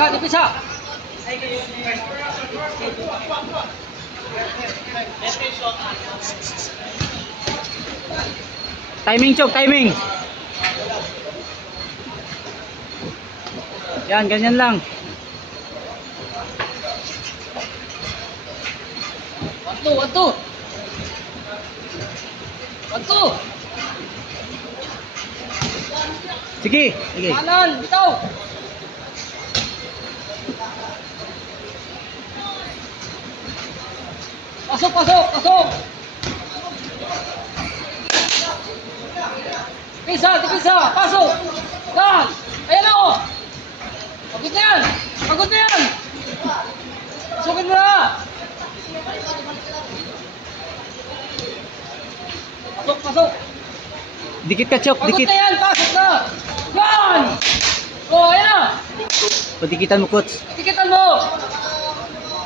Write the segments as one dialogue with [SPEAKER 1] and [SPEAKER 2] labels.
[SPEAKER 1] Dipisa, dipisa.
[SPEAKER 2] Timing, Chok, timing. Yan, ganyan lang.
[SPEAKER 1] Two. One, two.
[SPEAKER 2] Sige, sige.
[SPEAKER 1] Kanan, bitaw. Pasok, pasok, pasok. Dipisa, dipisa, pasok. Yan. Ayan na oh. Pagod na yan. Pagod na yan. Pasukin mo na. Pasok, pasok.
[SPEAKER 2] Dikit ka, Chok,
[SPEAKER 1] Pagod
[SPEAKER 2] dikit.
[SPEAKER 1] na yan, pasok na. Yan. Oh, ayan na.
[SPEAKER 2] Padikitan mo, coach.
[SPEAKER 1] Tikitan mo!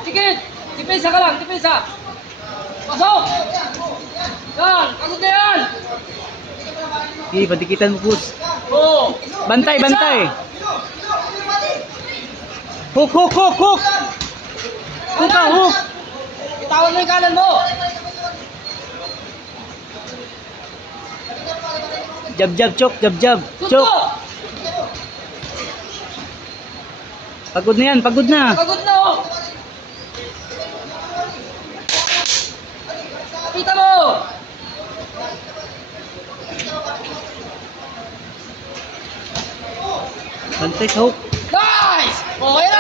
[SPEAKER 1] Tikit! Dipesa ka lang, dipesa! Pasok! Yan! Pagod na yan!
[SPEAKER 2] Sige, padikitan mo, coach.
[SPEAKER 1] Oo!
[SPEAKER 2] Bantay, bantay. Hook, hook, hook, hook. Hook ka, hook.
[SPEAKER 1] Itawan mo yung kanan mo!
[SPEAKER 2] Jab, jab, Chok, jab, jab. Chok, pagod na yan, pagod na.
[SPEAKER 1] Pagod na oh! Kita mo!
[SPEAKER 2] Sa hook.
[SPEAKER 1] Nice! Na!